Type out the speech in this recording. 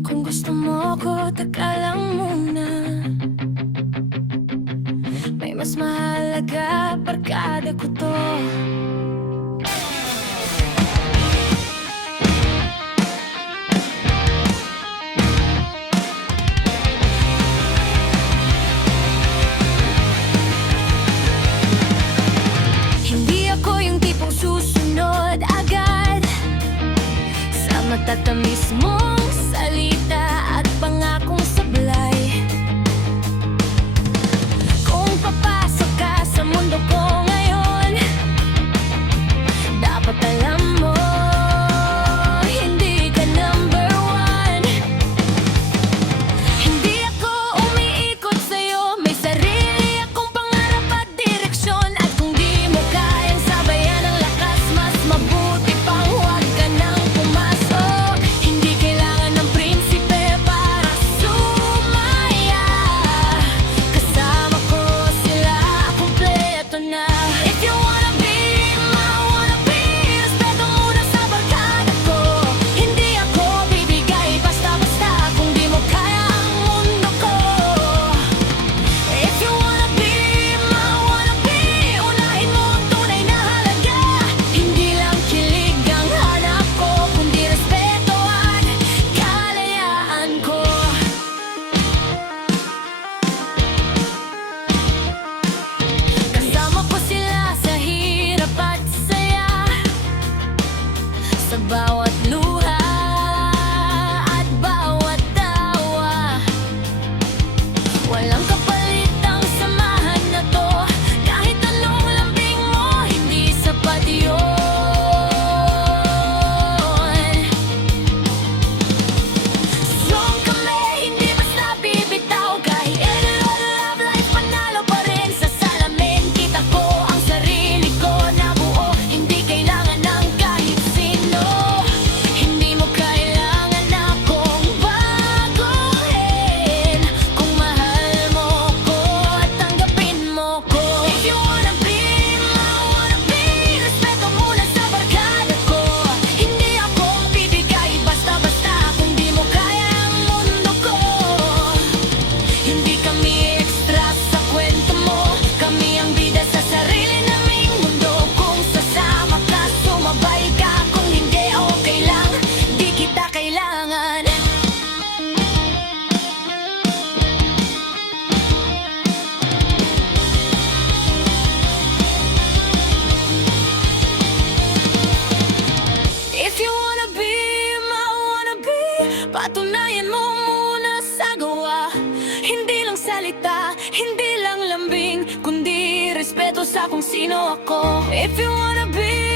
Kung gusto mo ko, teka lang muna. May mas mahalaga, barkada ko to. Hindi ako yung tipong susunod agad sa matatamis mong salita at pangakong sablay. Kung papasok ka sa mundo ko ngayon, dapat alam mo, hindi ka number one. Hindi ako umiikot sa'yo, may sarili akong pangarap at direksyon. At kung di mo kayang sabayan ang lakas, mas mabuti pang huwag ka nang pumasok. Hindi kailangan ng prinsipe para sumaya. Kasama ko sila, kumpleto na. If you wanna be my wannabe, respeto muna sa barkada ko. Hindi ako bibigay basta-basta kung di mo kaya ang mundo ko. If you wanna be my wannabe, unahin mo ang tunay na halaga. Hindi lang kilig ang hanap ko, kundi respeto at kalayaan ko. Kasama ko sila sa hirap at saya, sa bawat luha at bawat tawa. Walang kapalit ang samahan na to, kahit anong lambing mo, hindi sapat yun. Strong kami, hindi basta bibitaw. Kahit in love life, panalo pa rin sa salamin. Kita ko ang sarili ko na buo, hindi kailangan ng kahit sino. Hindi mo kailangan akong baguhin kung mahal mo ko at tanggapin mo ko. If you wanna be my wannabe, respeto muna sa barkada ko. Hindi ako bibigay basta-basta kung di mo kaya ang mundo ko. Hindi kami extra sa kwento mo, kami ang bida sa sarili naming mundo. Kung sasama ka, sumabay ka. Kung hindi, okay lang, di kita kailangan. If you wanna be my wannabe, patunayan mo muna sa gawa. Hindi lang salita, hindi lang lambing, kundi respeto sa kung sino ako. If you wanna be